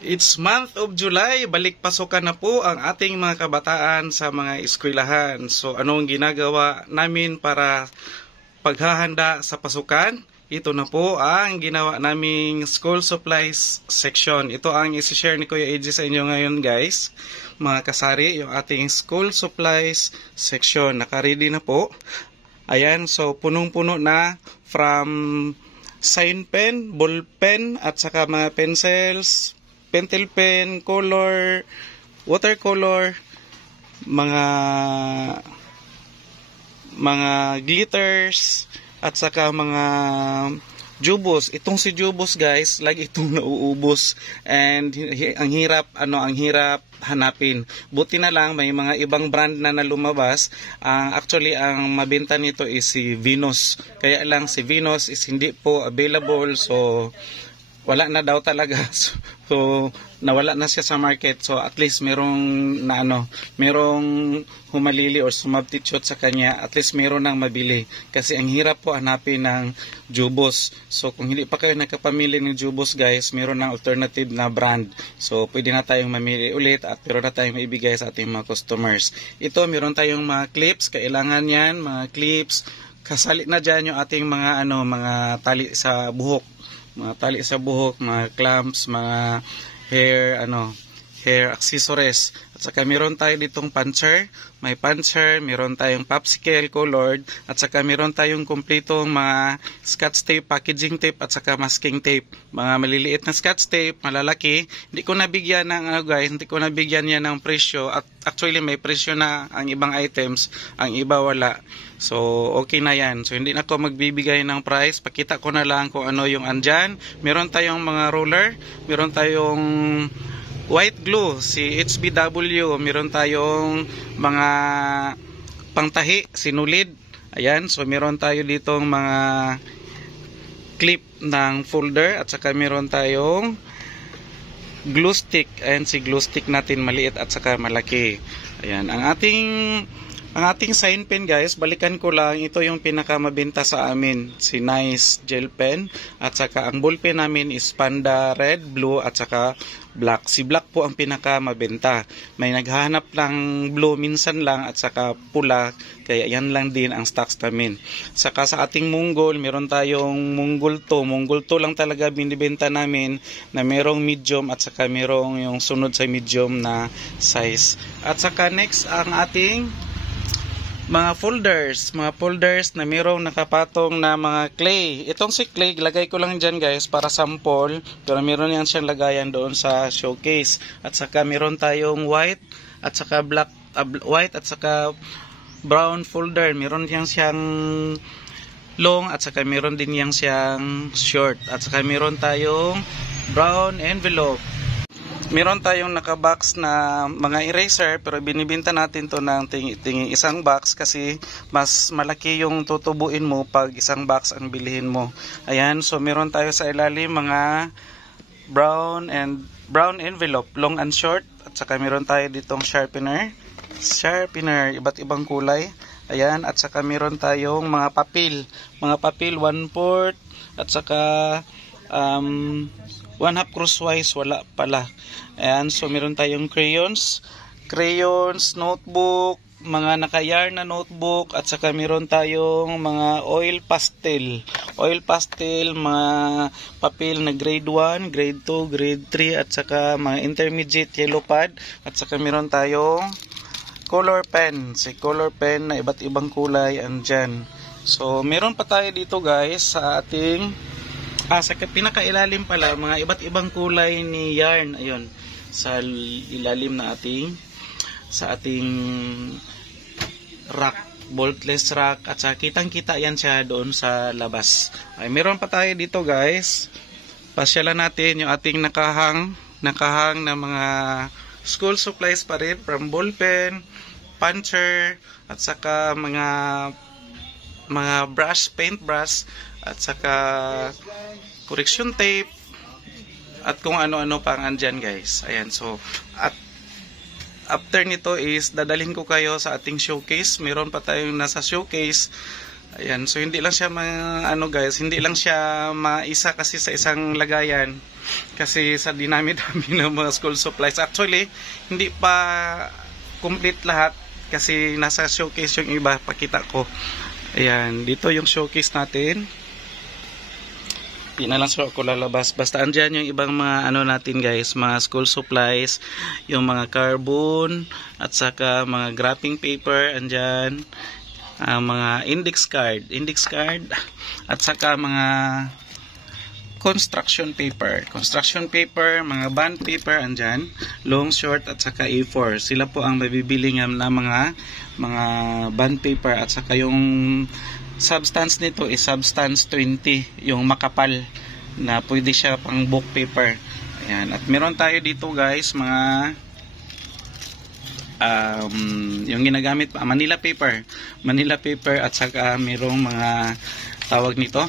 It's month of July, balik pasukan na po ang ating mga kabataan sa mga eskwelahan. So anong ginagawa namin para paghahanda sa pasukan? Ito na po ang ginawa naming school supplies section. Ito ang isi-share ni Kuya AJ sa inyo ngayon guys. Mga kasari, yung ating school supplies section. Naka-ready na po. Ayan, so punong-puno na from sign pen, ball pen, at saka mga pencils, pentel pen, color, watercolor, mga glitters, at saka mga jubos. Itong si jubos guys, lagi itong nauubos and ang hirap hanapin. Buti na lang may mga ibang brand na lumabas. Actually ang mabenta nito is si Venus. Kaya lang si Venus is hindi po available, so wala na daw talaga. So nawala na siya sa market. So at least merong humalili or sumabtitude sa kanya. At least meron nang mabili. Kasi ang hirap po hanapin ng jubos. So kung hindi pa kayo nakapamili ng jubos guys, meron ng alternative na brand. So pwede na tayong mamili ulit at meron na tayong maibigay sa ating mga customers. Ito meron tayong mga clips. Kailangan yan, mga clips. Kasali na dyan yung ating mga tali sa buhok. Mga clamps, mga hair accessories. At saka meron tayo ditong puncher, may puncher, meron tayong popsicle colored, at saka meron tayong kumpletong mga scotch tape, packaging tape, at saka masking tape. Mga maliliit na scotch tape, malalaki. Hindi ko nabigyan yan ng presyo. At actually may presyo na ang ibang items, ang iba wala. So, okay na yan. So, hindi na ako magbibigay ng price. Pakita ko na lang kung ano yung andyan. Meron tayong mga roller. Meron tayong white glue, si HBW. Meron tayong mga pangtahi, sinulid. Ayan. So, meron tayo ditong mga clip ng folder. At saka meron tayong glue stick. Ayan, si glue stick natin maliit at saka malaki. Ayan. Ang ating sign pen guys, balikan ko lang, ito yung pinakamabenta sa amin, si Nice Gel Pen, at saka ang ball pen namin is Panda Red, Blue, at saka Black. Si Black po ang pinakamabenta. May naghahanap ng blue minsan lang at saka pula, kaya yan lang din ang stocks namin. Saka sa ating munggol, meron tayong munggol 2. Munggol 2 lang talaga binibenta namin na merong medium at saka merong yung sunod sa medium na size. At saka next ang ating mga folders na mayroong nakapatong na mga clay. Itong si clay, lagay ko lang dyan guys para sample, pero meron yan siyang lagayan doon sa showcase. At saka meron tayong white at saka black, white at saka brown folder. Meron yan siyang long at saka meron din yan siyang short. At saka meron tayong brown envelope. Meron tayong nakabox na mga eraser, pero binibenta natin to ng tingin isang box kasi mas malaki yung tutubuin mo pag isang box ang bilihin mo. Ayan, so meron tayo sa ilalim mga brown envelope, long and short, at saka meron tayo ditong sharpener, iba't ibang kulay. Ayan, at saka meron tayong mga papel 1/4 at saka 1/2 crosswise, wala pala. Ayan, so meron tayong crayons, notebook, mga naka-yarn na notebook, at saka meron tayong mga oil pastel, mga papel na grade 1, grade 2, grade 3, at saka mga intermediate yellow pad, at saka meron tayong color pen, na iba't ibang kulay andyan. So meron pa tayo dito guys sa ating sa pinakailalim pala, mga iba't ibang kulay ni yarn. Ayun, sa ilalim na sa ating rack, boltless rack, at sa kitang-kita yan siya doon sa labas. Ay, meron pa tayo dito guys. Pasyalan natin yung ating nakahang na mga school supplies pa rin, from ball pen, puncher, at saka mga paint brush, at saka correction tape, at kung ano-ano pang andyan guys. Ayan, so at after nito is dadalhin ko kayo sa ating showcase. Meron pa tayong nasa showcase Ayan, so hindi lang siya ano guys, hindi lang siya maisa kasi sa isang lagayan. Kasi sa dinami-dami ng mga school supplies. Actually, hindi pa complete lahat kasi nasa showcase yung iba, pakita ko. Ayan, dito yung showcase natin. Di na lang ako lalabas. Basta andyan yung ibang mga ano natin guys, mga school supplies, yung mga carbon, at saka mga wrapping paper, andyan. Mga index card, at saka mga construction paper, mga bond paper, andyan, long, short, at saka A4. Sila po ang mabibili ng mga bond paper, at saka yung substance nito is substance 20, yung makapal na pwede siya pang book paper. Ayan. At meron tayo dito guys, mga yung ginagamit pa, Manila paper, at saka mayroong mga tawag nito,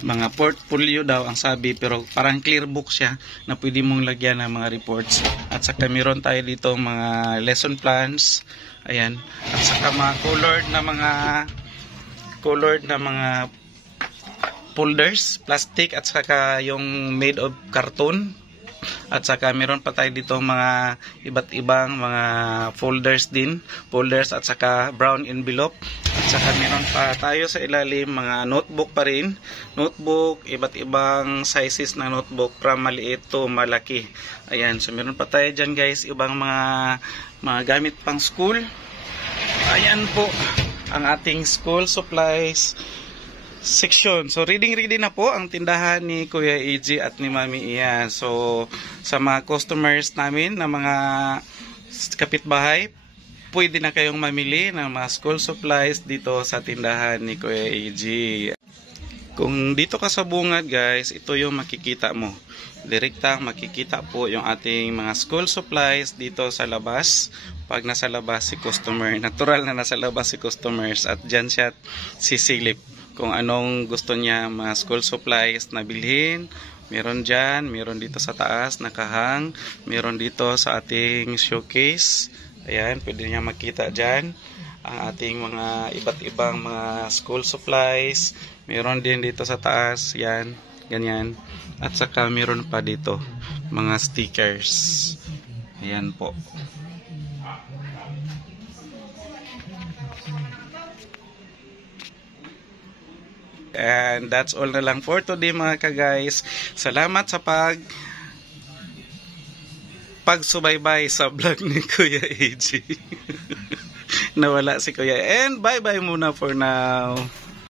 mga portfolio daw ang sabi, pero parang clear book siya na pwede mong lagyan ng mga reports. At saka meron tayo dito mga lesson plans, ayan, at saka mga colored na mga folders, plastic, at saka yung made of carton. At saka meron pa tayo dito mga iba't ibang mga folders, at saka brown envelope. At saka meron pa tayo sa ilalim mga notebook pa rin, iba't ibang sizes na notebook from maliit to malaki. Ayan, so meron pa tayo dyan guys, ibang mga gamit pang school. Ayan po ang ating school supplies section. So ready na po ang tindahan ni Kuya AJ at ni Mami Iya. So sa mga customers namin na mga kapitbahay, pwede na kayong mamili ng mga school supplies dito sa tindahan ni Kuya AJ. Kung dito ka sa bungad guys, ito yung makikita mo. Direktang makikita po yung ating mga school supplies dito sa labas. Pag nasa labas si customer, natural na nasa labas si customers, at dyan siya sisilip kung anong gusto niya, mga school supplies na bilhin. Meron dyan, meron dito sa taas, nakahang, meron dito sa ating showcase. Ayan, pwede niya makita dyan ang ating mga iba't ibang mga school supplies. Meron din dito sa taas, yan, ganyan. At saka meron pa dito mga stickers. Ayan po. And that's all na lang for today mga ka-guys. Salamat sa pagsubaybay sa vlog ni Kuya AJ. Nawala si Kuya. And bye-bye muna for now.